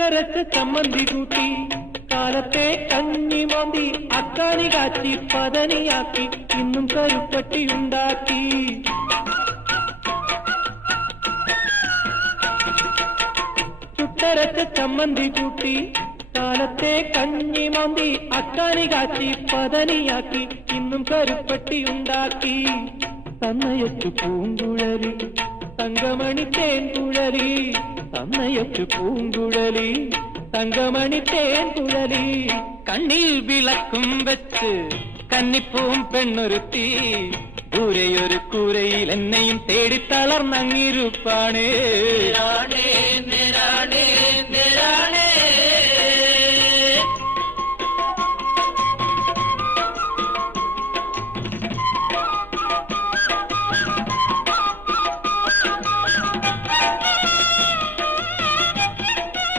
ചുട്ടരച്ച ചമ്മന്തി കൂട്ടി കാലത്തെ കഞ്ഞി മാന്തി അക്കാനി കാച്ചി പതനിയാക്കി ഇന്നും കരുപ്പട്ടി ഉണ്ടാക്കി. ചുട്ടരച്ച ചമ്മന്തി കൂട്ടി കാലത്തെ കഞ്ഞി മാന്തി അക്കാനി കാച്ചി പതനിയാക്കി ഇന്നും കരുപ്പട്ടി ഉണ്ടാക്കി. തന്നയച്ചു പൂങ്കുഴലി തങ്കമണി തേൻകുഴലി തന്നയച്ചു പൂങ്കുഴലി തങ്കമണി തേൻ കുഴലി കണ്ണിൽ വിളക്കും വെച്ച് കന്നിപ്പൂം പെണ്ണൊരുത്തി ദൂരെയൊരു കൂരയിൽ എന്നെയും തേടി തളർന്നങ്ങിരുപ്പാണേ